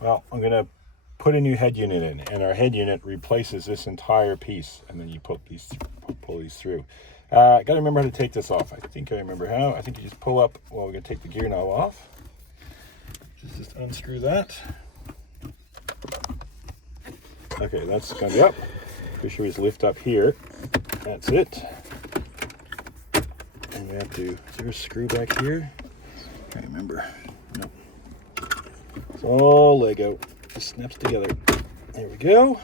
Well, I'm going to put a new head unit in, and our head unit replaces this entire piece, and then you pull these through. Got to remember how to take this off. I think I remember how. I think you just pull up. Well, we're going to take the gear knob off. Just unscrew that. Okay, that's going to be up. Pretty sure we just lift up here. That's it. And we have to, is there a screw back here? Can't remember. No. It's all Lego. Just snaps together. There we go.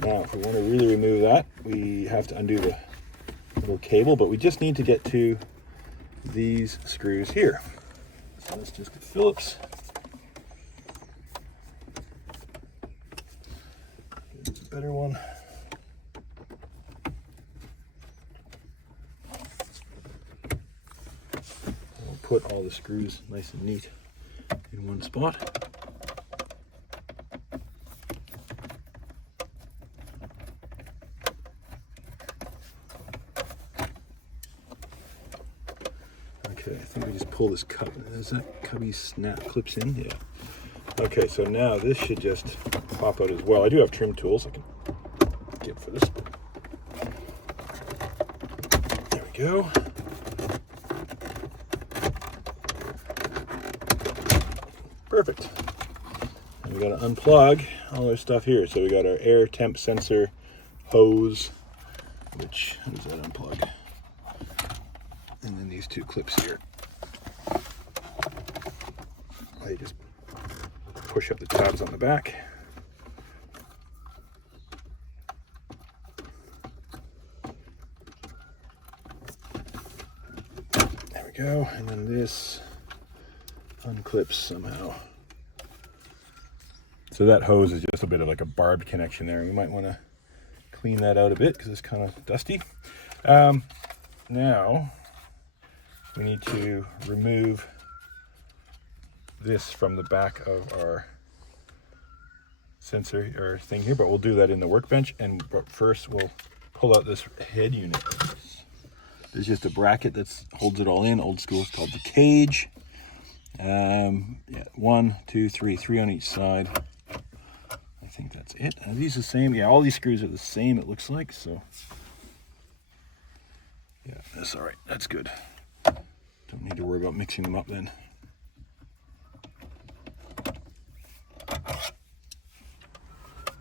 Now, if we want to really remove that, we have to undo the little cable, but we just need to get to these screws here. So let's just get Phillips. It's a better one. We'll put all the screws nice and neat in one spot. Okay, I think we just pull this cup. Does that cubby snap clips in? Yeah. Okay, so now this should just pop out as well. I do have trim tools I can get for this. There we go. Perfect. And we got to unplug all our stuff here. So we got our air temp sensor hose, which, how does that unplug? And then these two clips here. I just push up the tabs on the back. There we go. And then this unclips somehow. So that hose is just a bit of like a barbed connection there. We might want to clean that out a bit because it's kind of dusty. Now we need to remove this from the back of our sensor or thing here, but we'll do that in the workbench. But first we'll pull out this head unit. There's just a bracket that holds it all in. Old school, it's called the cage. Yeah, 1, 2, 3, 3 on each side. I think that's it. Are these the same? Yeah, all these screws are the same, it looks like. So yeah, that's all right. That's good. Don't need to worry about mixing them up then.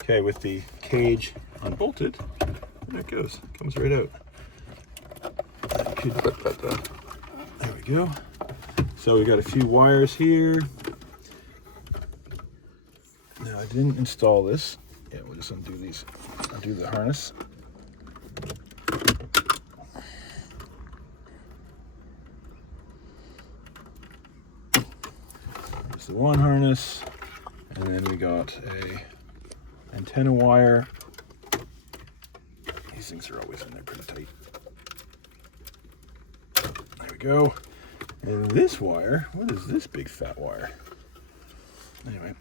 Okay, with the cage unbolted, there it goes. It comes right out. There we go. So we got a few wires here. Now I didn't install this. Yeah, we'll just undo these. Undo the harness. There's the one harness, and then we got a antenna wire. These things are always in there pretty tight. There we go. And this wire, what is this big fat wire? Anyway,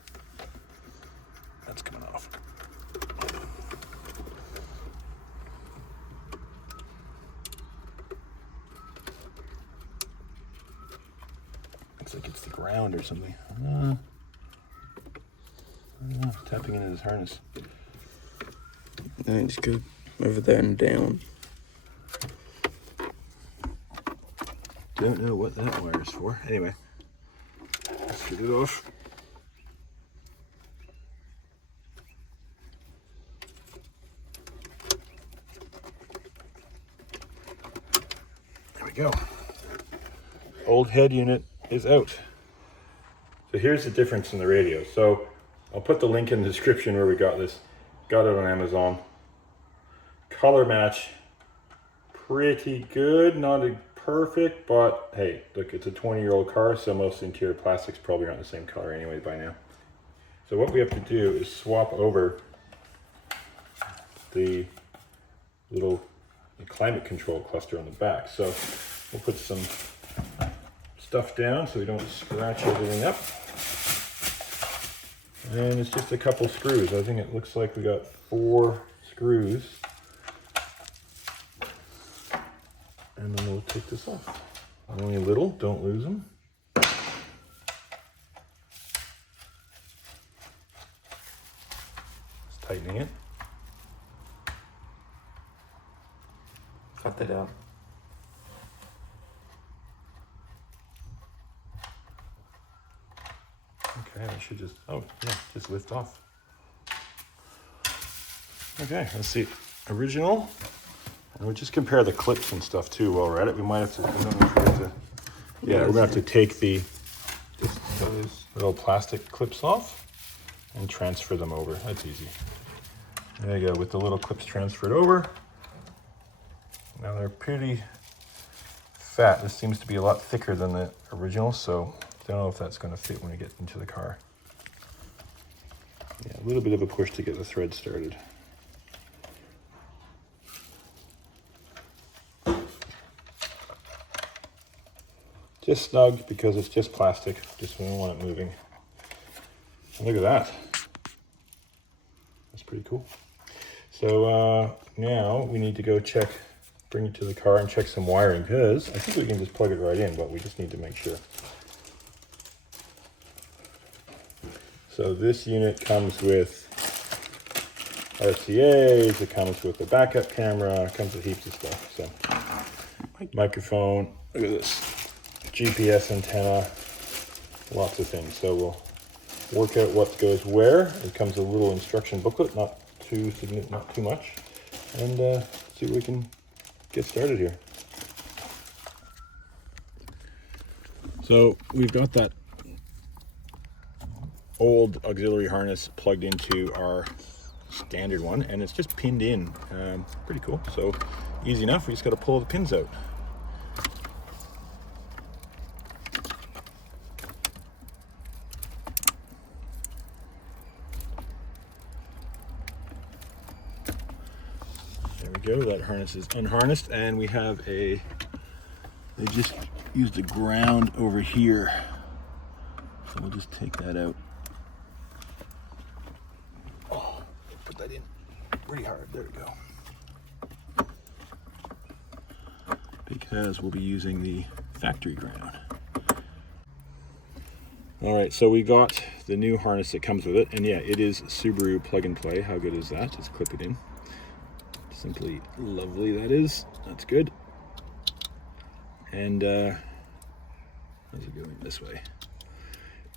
that's coming off. Looks like it's the ground or something. I don't know, tapping into this harness. No, just go over there and down. Don't know what that wire is for. Anyway, let's get it off. There we go. Old head unit is out. So here's the difference in the radio. So I'll put the link in the description where we got this. Got it on Amazon. Color match, pretty good. Not a perfect, but hey, look, it's a 20-year-old car, so most interior plastics probably aren't the same color anyway by now. So what we have to do is swap over the little climate control cluster on the back. So we'll put some stuff down so we don't scratch everything up. And it's just a couple screws. I think it looks like we got 4 screws. And then we'll take this off. Only a little, don't lose them. tightening it. Cut that out. Okay, I should just, oh yeah, just lift off. Okay, let's see. Original. And we'll just compare the clips and stuff too while we're at it. We might have to, I don't know if we have to, yeah, we're gonna have to take the just those little plastic clips off and transfer them over. That's easy. There you go, with the little clips transferred over. Now they're pretty fat. This seems to be a lot thicker than the original, so don't know if that's going to fit when we get into the car. Yeah, a little bit of a push to get the thread started. Just snug because it's just plastic, just we don't want it moving. And look at that. That's pretty cool. So now we need to go check, bring it to the car and check some wiring, because I think we can just plug it right in, but we just need to make sure. So this unit comes with RCAs, it comes with a backup camera, it comes with heaps of stuff. So microphone, look at this, GPS antenna, lots of things. So we'll work out what goes where. It comes with a little instruction booklet, not too much, and see what we can get started here. So we've got that old auxiliary harness plugged into our standard one, and it's just pinned in. Pretty cool. So easy enough. We just got to pull the pins out. There we go. That harness is unharnessed, and we have they just used a ground over here. So we'll just take that out. Put that in pretty hard. There we go. Because we'll be using the factory ground. All right, so we got the new harness that comes with it, and yeah, it is Subaru plug and play. How good is that? Just clip it in. Simply lovely, that is. That's good. And how's it going this way?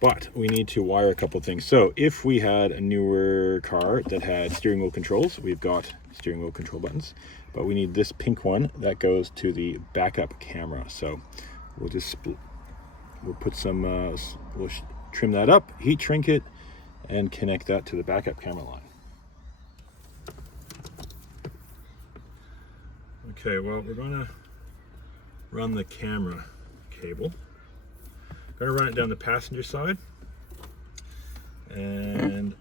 But we need to wire a couple things. So if we had a newer car that had steering wheel controls, we've got steering wheel control buttons, but we need this pink one that goes to the backup camera. So we'll just we'll put some, we'll trim that up, heat shrink it, and connect that to the backup camera line. Okay, well, we're gonna run the camera cable. I'm going to run it down the passenger side, and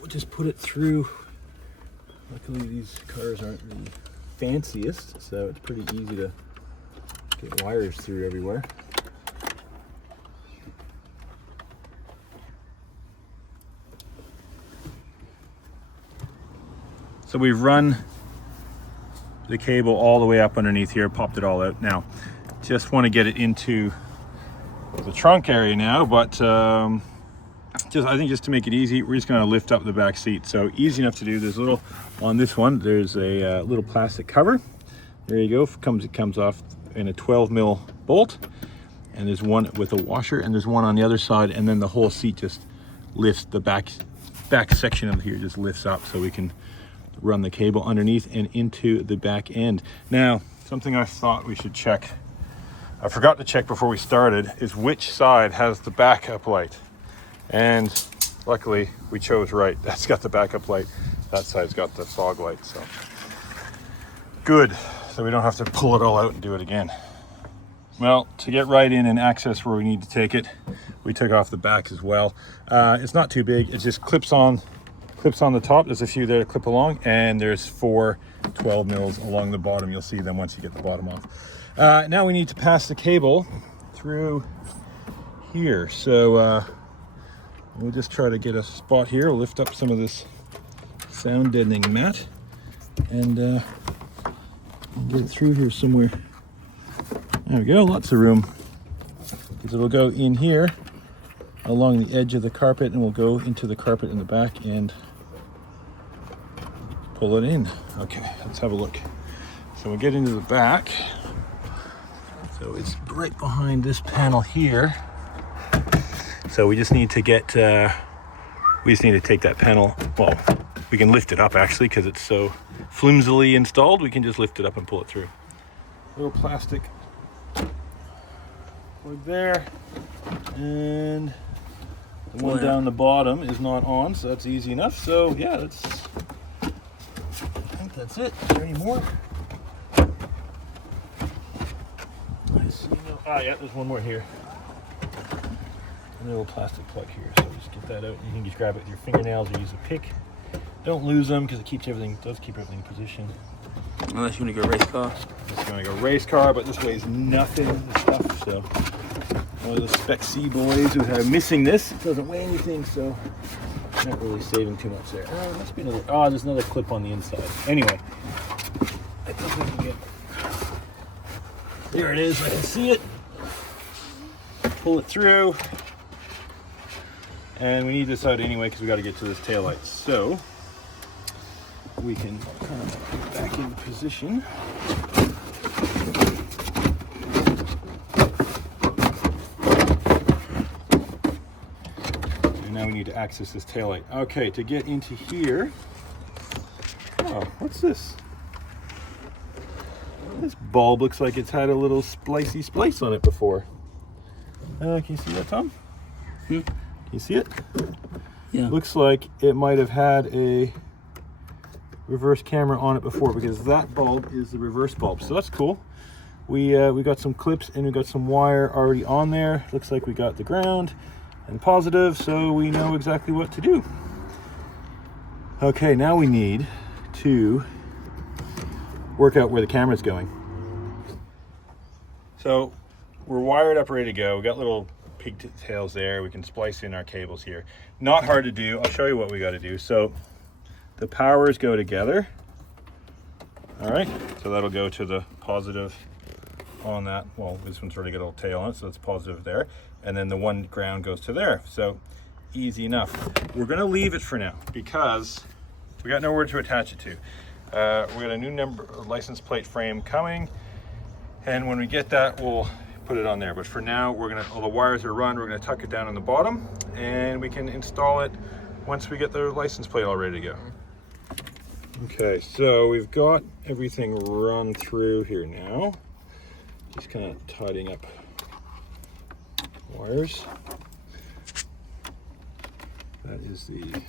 we'll just put it through. Luckily these cars aren't the fanciest, so it's pretty easy to get wires through everywhere. So we've run the cable all the way up underneath here, popped it all out. Now just want to get it into the trunk area now, but I think just to make it easy, we're just going to lift up the back seat. So easy enough to do. There's a little on this one. There's a little plastic cover. There you go. It comes off in a 12mm bolt, and there's one with a washer, and there's one on the other side, and then the whole seat just lifts. The back section of here just lifts up, so we can run the cable underneath and into the back end. Now, something I thought we should check, I forgot to check before we started, is which side has the backup light. And luckily we chose right. That's got the backup light. That side's got the fog light, so good. So we don't have to pull it all out and do it again. Well, to get right in and access where we need to take it, we took off the back as well. It's not too big. It just clips on the top. There's a few there to clip along, and there's 4 12mm along the bottom. You'll see them once you get the bottom off. Now we need to pass the cable through here. So we'll just try to get a spot here. We'll lift up some of this sound deadening mat and get it through here somewhere. There we go, lots of room. Because it'll go in here along the edge of the carpet, and we'll go into the carpet in the back and pull it in. Okay, let's have a look. So we'll get into the back. So it's right behind this panel here. So we just need to get, we just need to take that panel, well, we can lift it up actually because it's so flimsily installed. We can just lift it up and pull it through. Little plastic plug there. And the one down the bottom is not on, so that's easy enough. So yeah, I think that's it. Is there any more? Yeah, there's one more here. A little plastic plug here, so just get that out. You can just grab it with your fingernails or use a pick. Don't lose them because it keeps everything, does keep everything in position. Unless you want to go race car. Just going to go race car, but this weighs nothing, the stuff. So one of the Spec C boys who are missing this, it doesn't weigh anything, so not really saving too much there. Oh, must be another. Oh, there's another clip on the inside. Anyway, I think we can get. There it is. I can see it. Pull it through. And we need this out anyway because we got to get to this taillight. So we can kind of put it back in position. And now we need to access this taillight. Okay, to get into here. Oh, what's this? This bulb looks like it's had a little splicey splice on it before. Can you see that, Tom? Can you see it? Yeah. Looks like it might have had a reverse camera on it before because that bulb is the reverse bulb. So that's cool. We got some clips and we got some wire already on there. Looks like we got the ground and positive, so we know exactly what to do. Okay, now we need to work out where the camera's going. So we're wired up, ready to go. We got little pigtails there. We can splice in our cables here. Not hard to do. I'll show you what we got to do. So the powers go together. All right, so that'll go to the positive on that. Well, this one's already got a little tail on it, so it's positive there. And then the one ground goes to there. So easy enough. We're gonna leave it for now because we got nowhere to attach it to. We got a new license plate frame coming, and when we get that, we'll put it on there. But for now, all the wires are run. We're gonna tuck it down on the bottom, and we can install it once we get the license plate all ready to go. Okay, so we've got everything run through here now. Just kind of tidying up wires. That is the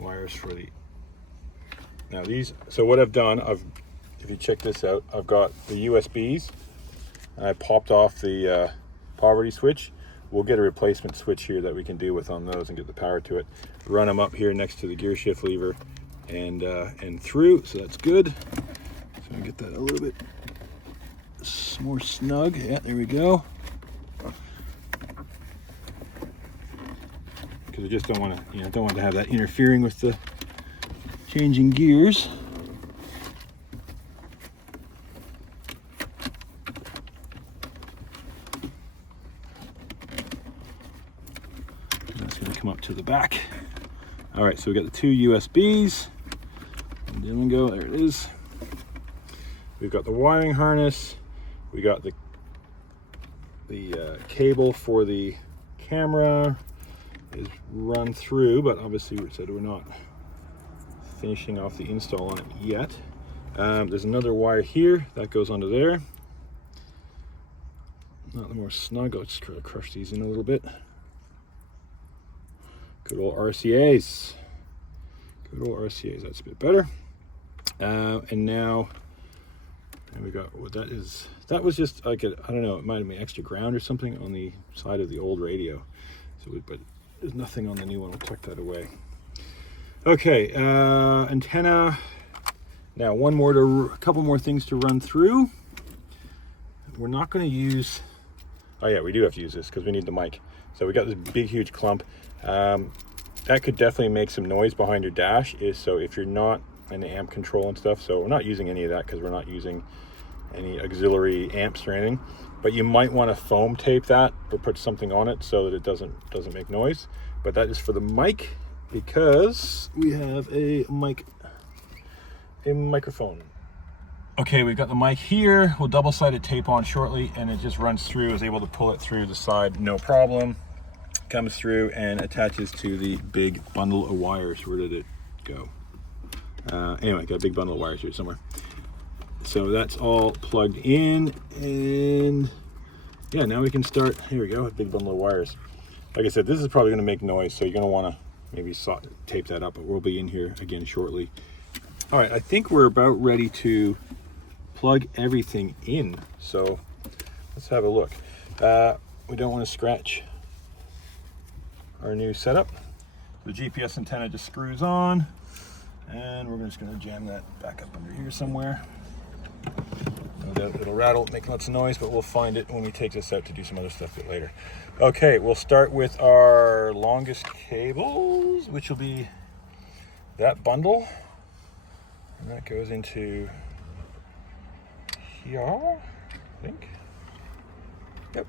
wires for the. Now these, so what I've done, if you check this out, I've got the USBs, and I popped off the poverty switch. We'll get a replacement switch here that we can deal with on those and get the power to it. Run them up here next to the gear shift lever and through, so that's good. So I get that a little bit more snug. Yeah, there we go. Because I just don't want to, don't want to have that interfering with the changing gears. That's going to come up to the back. All right, so we got the two USBs. And there we go. There it is. We've got the wiring harness. We got the cable for the camera is run through, but obviously we said we're not finishing off the install on it yet. There's another wire here that goes onto there. Not the more snug. I'll just try to crush these in a little bit. Good old RCAs. Good old RCAs. That's a bit better. And now, and we got what that is. That was just like I don't know. It might have been extra ground or something on the side of the old radio. So, but there's nothing on the new one. We'll tuck that away. Okay, antenna. Now, a couple more things to run through. We're not going to use. Oh yeah, we do have to use this because we need the mic. So we got this big, huge clump. That could definitely make some noise behind your dash. So if you're not in the amp control and stuff, so we're not using any of that because we're not using any auxiliary amps or anything. but you might want to foam tape that or put something on it so that it doesn't make noise. But that is for the mic, because we have a microphone. Okay, we've got the mic here. We'll double-sided tape on shortly, and it just runs through. I was able to pull it through the side, no problem. Comes through and attaches to the big bundle of wires. Where did it go? Anyway, got a big bundle of wires here somewhere. So that's all plugged in, and yeah, now we can start. Here we go, a big bundle of wires. Like I said, this is probably going to make noise, so you're going to want to maybe tape that up, but we'll be in here again shortly. All right, I think we're about ready to plug everything in, so let's have a look. We don't want to scratch our new setup. The GPS antenna just screws on, and we're just going to jam that back up under here somewhere. No doubt it'll rattle, make lots of noise, but we'll find it when we take this out to do some other stuff with it later. Okay, we'll start with our longest cables, which will be that bundle, and that goes into here, I think. Yep.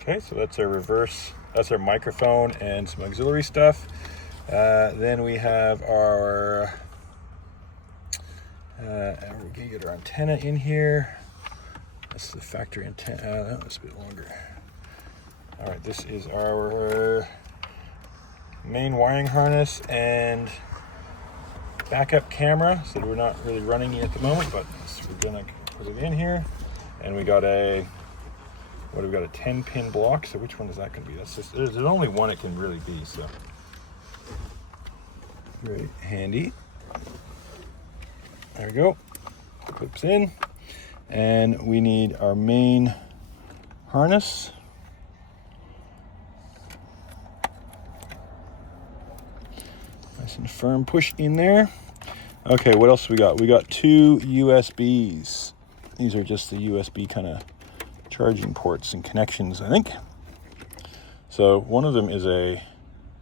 Okay, so that's our reverse, that's our microphone and some auxiliary stuff. Then we have our we're gonna get our antenna in here. That's the factory antenna. That's a bit longer. All right, this is our main wiring harness and backup camera. So we're not really running it at the moment, but we're gonna put it in here. And we got a 10-pin block. So which one is that gonna be? That's just, there's only one it can really be. So very handy. There we go. Clips in. And we need our main harness. Nice and firm push in there. Okay, what else we got? We got 2 USBs. These are just the USB kind of charging ports and connections, I think. So one of them is a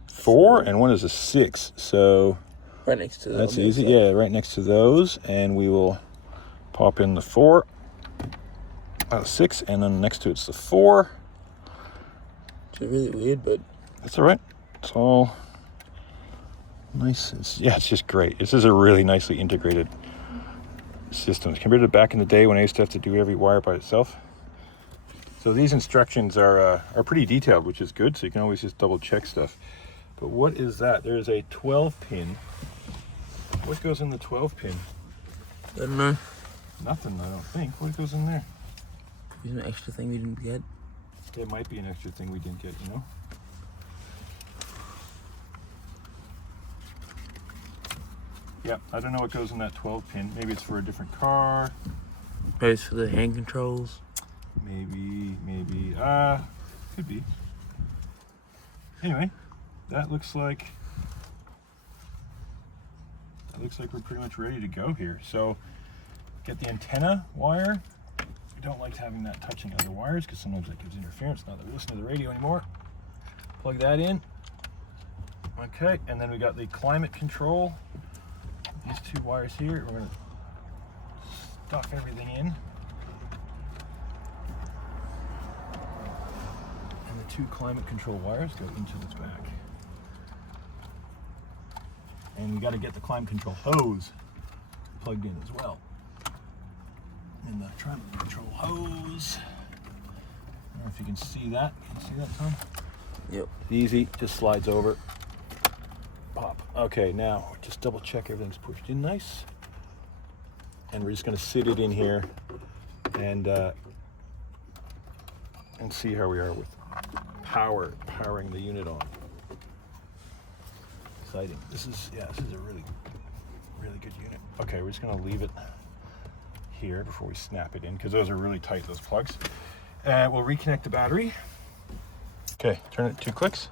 4 and one is a 6. So Right next to that's easy. Yeah, right next to those. And we will pop in the 4. 6, and then next to it's the 4. It's really weird, but that's all right. It's all nice. It's just great. This is a really nicely integrated system compared to back in the day when I used to have to do every wire by itself. So these instructions are pretty detailed, which is good. So you can always just double check stuff. But what is that? There's a 12-pin. What goes in the 12-pin? I don't know. Nothing, I don't think. What goes in there? There's an extra thing we didn't get. There might be an extra thing we didn't get, you know? Yeah, I don't know what goes in that 12-pin. Maybe it's for a different car. Maybe it's for the hand controls. Maybe. Could be. Anyway, that looks like we're pretty much ready to go here. So, get the antenna wire. We don't like having that touching other wires because sometimes that gives interference. Not that we listen to the radio anymore. Plug that in. Okay, and then we got the climate control. These 2 wires here. We're going to stuff everything in. And the 2 climate control wires go into this back. And we got to get the climate control hose plugged in as well. And the climate control hose. I don't know if you can see that. Can you see that, Tom? Yep. Easy, just slides over. Pop. Okay, now just double check everything's pushed in nice. And we're just going to sit it in here and see how we are with powering the unit on. Exciting. This is a really good unit. Okay, we're just going to leave it here before we snap it in because those are really tight, those plugs. We'll reconnect the battery. Okay, turn it 2 clicks.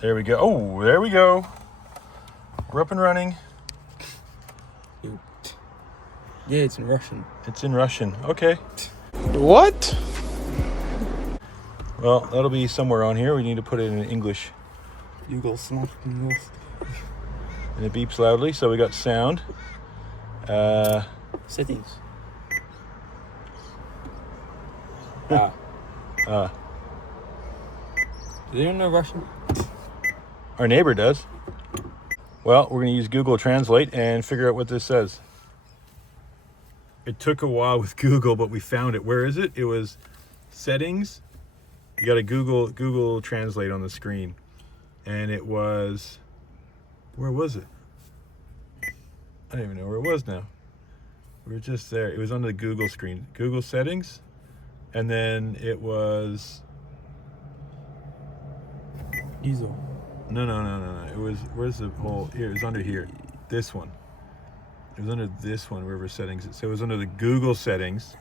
There we go. Oh, there we go. We're up and running. Yeah, it's in Russian. It's in Russian. Okay. What? Well, that'll be somewhere on here. We need to put it in English. You go smart. And it beeps loudly, so we got sound. Settings. Ah. Do they know Russian? Our neighbor does. Well, we're going to use Google Translate and figure out what this says. It took a while with Google, but we found it. Where is it? It was settings. You got to Google Translate on the screen. And it was, where was it? I don't even know where it was now. We were just there. It was on the Google screen. Google settings. And then it was, ISO. no. It was, where's the whole, here, it was under here. This one. It was under this one, wherever settings is. So it was under the Google settings.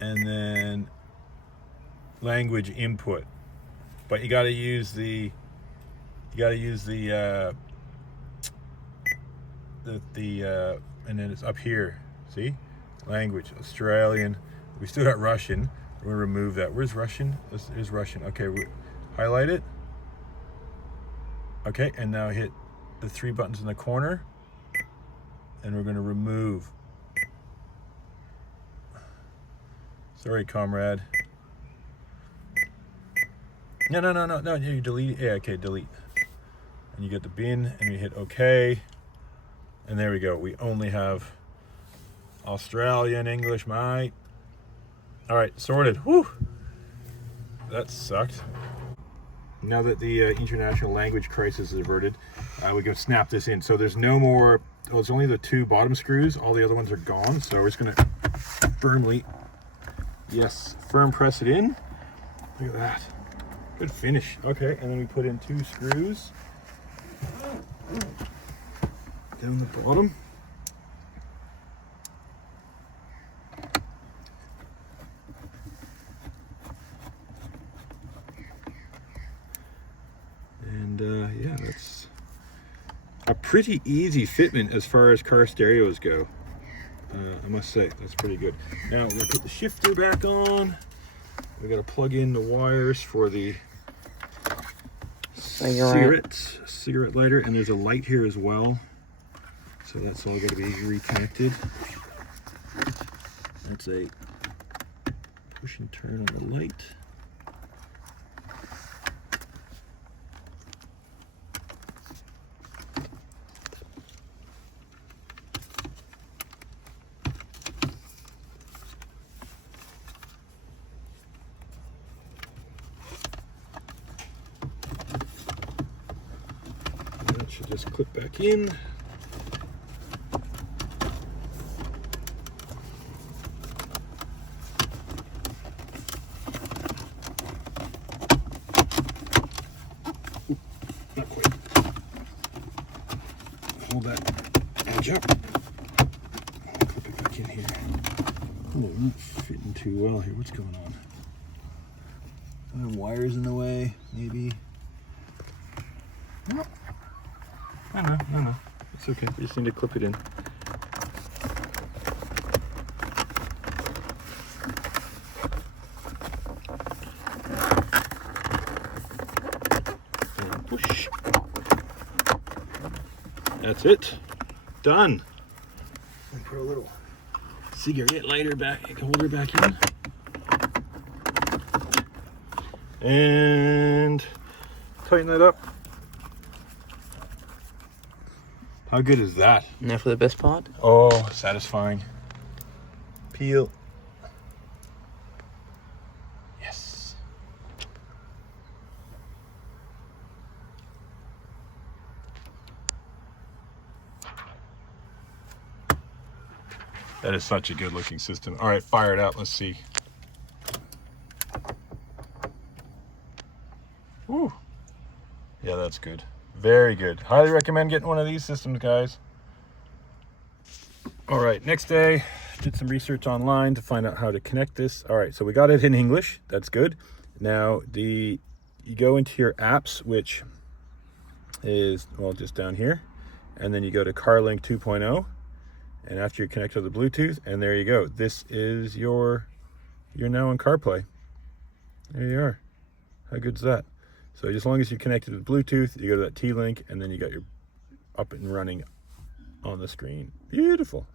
And then language input. But you gotta use the and then it's up here. See? Language, Australian. We still got Russian. We're gonna remove that. Where's Russian? Here's Russian. Okay, highlight it. Okay, and now hit the 3 buttons in the corner. And we're gonna remove. Sorry, comrade. No, you delete it. Yeah, okay, delete. And you get the bin and you hit okay. And there we go. We only have Australian English, mate. All right, sorted. Whew. That sucked. Now that the international language crisis is averted, we can snap this in. So there's no more, it's only the 2 bottom screws. All the other ones are gone. So we're just gonna firm press it in. Look at that. Good finish. Okay, and then we put in 2 screws down the bottom. And yeah, that's a pretty easy fitment as far as car stereos go. I must say, that's pretty good. Now we're gonna put the shifter back on. We gotta plug in the wires for the cigarette lighter, and there's a light here as well. So that's all gotta be reconnected. That's a push and turn on the light. That should just clip back in. Not quite. Hold that edge up. Clip it back in here. Oh, not fitting too well here. What's going on? Are there wires in the way? Maybe. No. No. It's okay. We just need to clip it in. And push. That's it. Done. And put a little cigarette lighter holder back in. And tighten that up. How good is that? Now for the best part. Oh, satisfying. Peel. Yes. That is such a good looking system. All right, fire it up. Let's see. Woo. Yeah, that's good. Very good. Highly recommend getting one of these systems, guys. All right, next day, did some research online to find out how to connect this. All right, so we got it in English. That's good. Now, you go into your apps, which is, well, just down here. And then you go to CarLink 2.0. And after you connect to the Bluetooth, and there you go. This is you're now on CarPlay. There you are. How good is that? So as long as you connect it to Bluetooth, you go to that T-Link, and then you got your up and running on the screen. Beautiful.